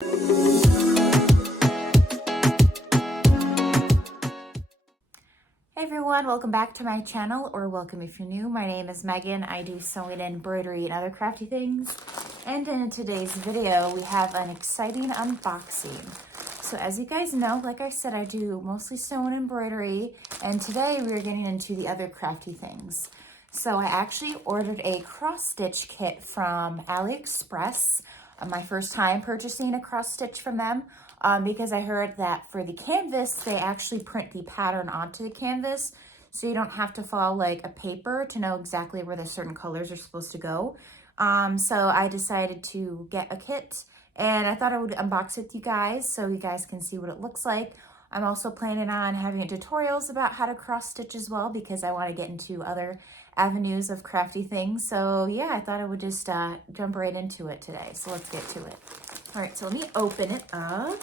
Hey everyone, welcome back to my channel, or welcome if you're new. My name is Megan. I do sewing, embroidery, and other crafty things. And in today's video, we have an exciting unboxing. So as you guys know, like I said, I do mostly sewing and embroidery, and today we're getting into the other crafty things. So I actually ordered a cross-stitch kit from AliExpress. My first time purchasing a cross-stitch from them. Because I heard that for the canvas, they actually print the pattern onto the canvas, so you don't have to follow like a paper to know exactly where the certain colors are supposed to go. So I decided to get a kit, and I thought I would unbox it with you guys so you guys can see what it looks like. I'm also planning on having tutorials about how to cross stitch as well, because I want to get into other avenues of crafty things. So yeah, I thought I would just jump right into it today. So let's get to it. All right, so let me open it up.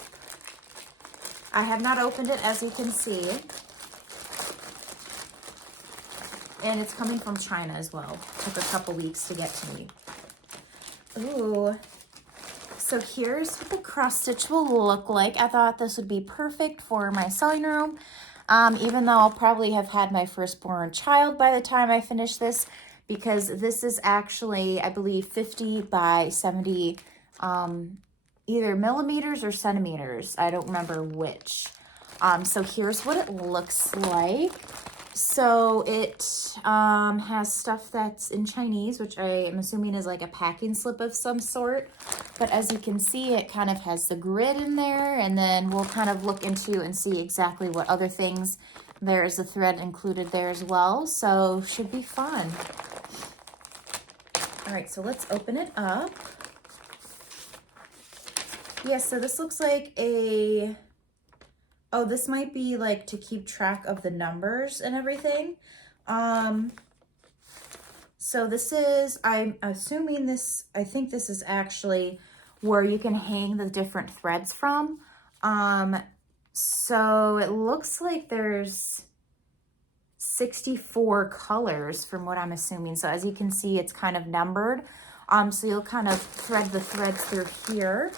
I have not opened it, as you can see. And it's coming from China as well. Took a couple weeks to get to me. Ooh. So here's what the cross stitch will look like. I thought this would be perfect for my sewing room. Even though I'll probably have had my firstborn child by the time I finish this, because this is actually, I believe, 50 by 70 either millimeters or centimeters. I don't remember which. So here's what it looks like. So it has stuff that's in Chinese, which I am assuming is like a packing slip of some sort. But as you can see, it kind of has the grid in there, and then we'll kind of look into and see exactly what other things. There is a thread included there as well, so should be fun. All right, so let's open it up. Yeah, so this looks like a, oh, this might be like to keep track of the numbers and everything. So this is, I'm assuming this, I think this is actually where you can hang the different threads from. So it looks like there's 64 colors from what I'm assuming. So as you can see, it's kind of numbered. So you'll kind of thread the threads through here.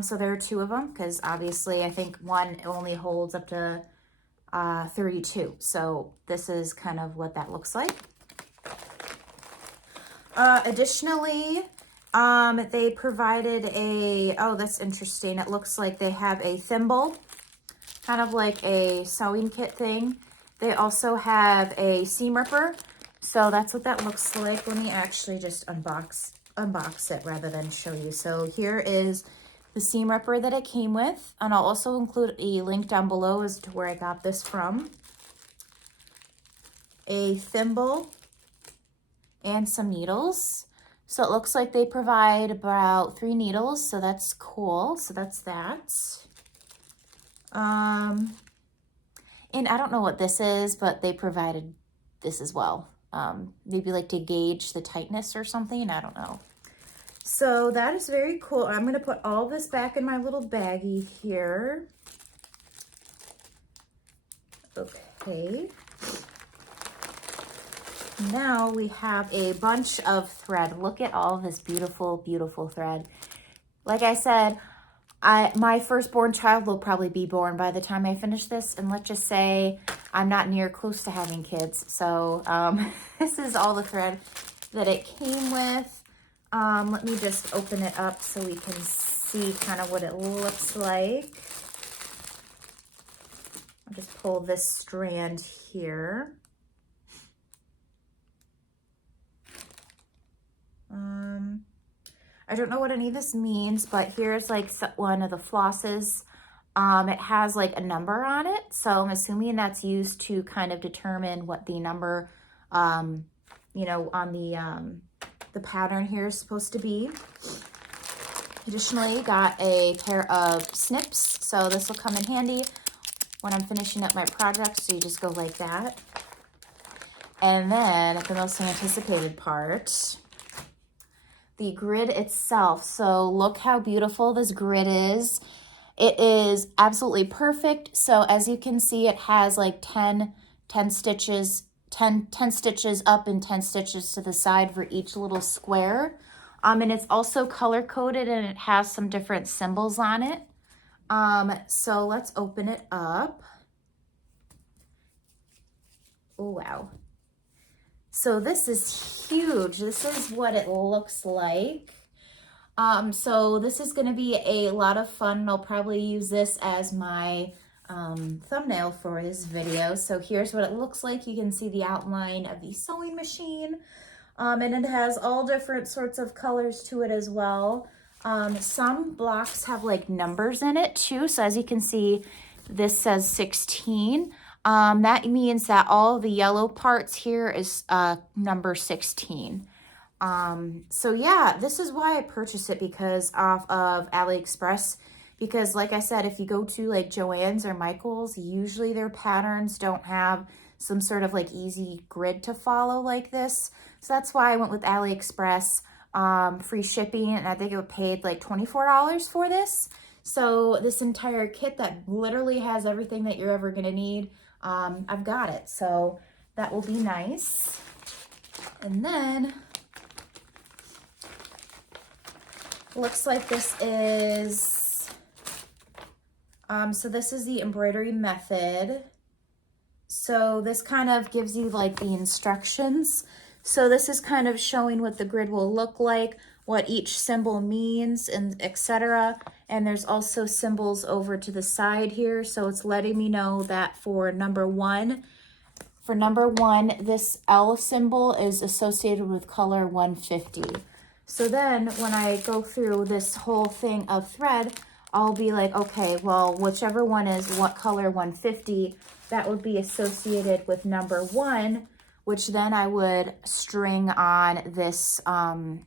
So there are two of them, because obviously I think one only holds up to 32. So this is kind of what that looks like. Additionally, they provided a, oh, that's interesting. It looks like they have a thimble, kind of like a sewing kit thing. They also have a seam ripper. So that's what that looks like. Let me actually just unbox it rather than show you. So here is the seam ripper that it came with, and I'll also include a link down below as to where I got this from. A thimble and some needles. So it looks like they provide about 3 needles, so that's cool. So that's that. And I don't know what this is, but they provided this as well. Maybe like to gauge the tightness or something, I don't know. So that is very cool. I'm going to put all this back in my little baggie here. Okay. Now we have a bunch of thread. Look at all this beautiful, beautiful thread. Like I said, my firstborn child will probably be born by the time I finish this. And let's just say I'm not near close to having kids. So this is all the thread that it came with. Let me just open it up so we can see kind of what it looks like. I'll just pull this strand here. I don't know what any of this means, but here's like one of the flosses. It has like a number on it, so I'm assuming that's used to kind of determine what the number, you know, on the pattern here is supposed to be. Additionally, got a pair of snips, so this will come in handy when I'm finishing up my project, so you just go like that. And then the most anticipated part, the grid itself. So look how beautiful this grid is. It is absolutely perfect. So as you can see, it has like 10 stitches, 10 stitches up and 10 stitches to the side for each little square. And it's also color coded and it has some different symbols on it. So let's open it up. Oh, wow. So this is huge. This is what it looks like. So this is going to be a lot of fun. I'll probably use this as my thumbnail for this video. So here's what it looks like. You can see the outline of the sewing machine. And it has all different sorts of colors to it as well. Some blocks have like numbers in it too. So as you can see, this says 16. That means that all the yellow parts here is number 16. So yeah, this is why I purchased it, because off of AliExpress, because like I said, if you go to like Joann's or Michael's, usually their patterns don't have some sort of like easy grid to follow like this. So that's why I went with AliExpress, free shipping, and I think it paid like $24 for this. So this entire kit that literally has everything that you're ever gonna need, I've got it. So that will be nice. And then looks like this is, so this is the embroidery method. So this kind of gives you like the instructions. So this is kind of showing what the grid will look like, what each symbol means, and etc. And there's also symbols over to the side here. So it's letting me know that for number one, this L symbol is associated with color 150. So then when I go through this whole thing of thread, I'll be like, okay, well, whichever one is what color 150, that would be associated with number one, which then I would string on this,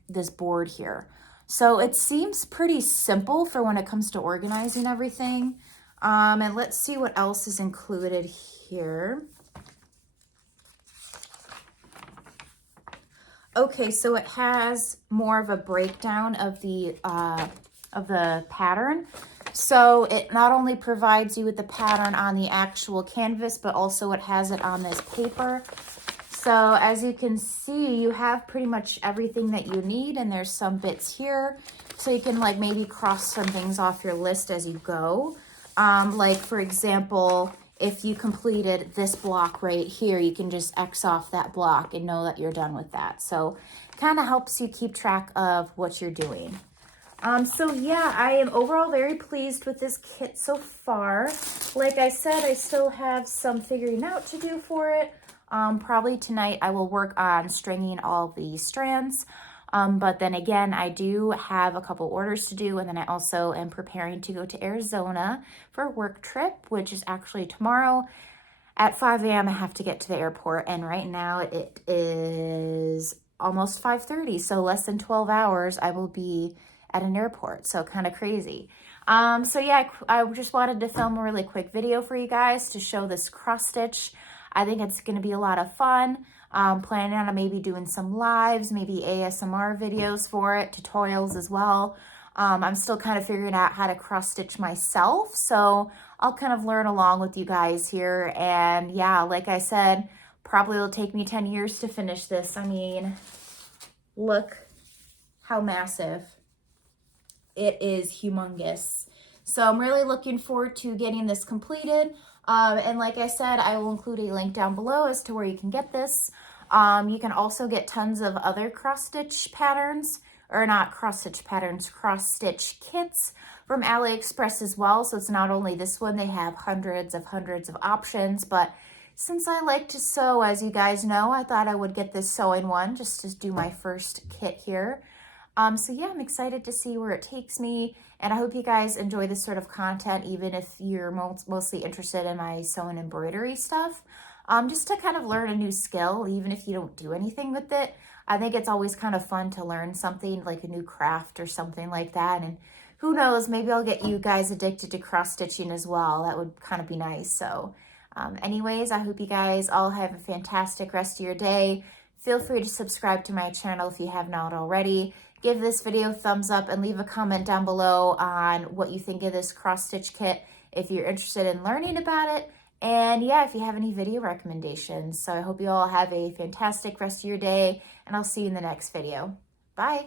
this board here. So it seems pretty simple for when it comes to organizing everything. And let's see what else is included here. Okay, so it has more of a breakdown of the pattern. So it not only provides you with the pattern on the actual canvas, but also it has it on this paper. So as you can see, you have pretty much everything that you need, and there's some bits here. So you can like maybe cross some things off your list as you go. Like for example, if you completed this block right here, you can just X off that block and know that you're done with that. So it kind of helps you keep track of what you're doing. So yeah, I am overall very pleased with this kit so far. Like I said, I still have some figuring out to do for it. Probably tonight I will work on stringing all the strands. But then again, I do have a couple orders to do, and then I also am preparing to go to Arizona for a work trip, which is actually tomorrow. At 5 a.m. I have to get to the airport, and right now it is almost 5:30, so less than 12 hours I will be at an airport, so kind of crazy. So yeah, I just wanted to film a really quick video for you guys to show this cross stitch. I think it's going to be a lot of fun. Planning on maybe doing some lives, maybe ASMR videos for it, tutorials as well. I'm still kind of figuring out how to cross stitch myself, so I'll kind of learn along with you guys here. And yeah, like I said, probably will take me 10 years to finish this. I mean, look how massive. It is humongous. So I'm really looking forward to getting this completed. And like I said, I will include a link down below as to where you can get this. You can also get tons of other cross-stitch patterns, or not cross-stitch patterns, cross-stitch kits from AliExpress as well. So it's not only this one, they have hundreds of options. But since I like to sew, as you guys know, I thought I would get this sewing one just to do my first kit here. So yeah, I'm excited to see where it takes me, and I hope you guys enjoy this sort of content, even if you're mostly interested in my sewing embroidery stuff. Just to kind of learn a new skill, even if you don't do anything with it. I think it's always kind of fun to learn something, like a new craft or something like that, and who knows, maybe I'll get you guys addicted to cross-stitching as well. That would kind of be nice. So anyways, I hope you guys all have a fantastic rest of your day. Feel free to subscribe to my channel if you have not already. Give this video a thumbs up and leave a comment down below on what you think of this cross-stitch kit if you're interested in learning about it. And yeah, if you have any video recommendations. So I hope you all have a fantastic rest of your day, and I'll see you in the next video. Bye.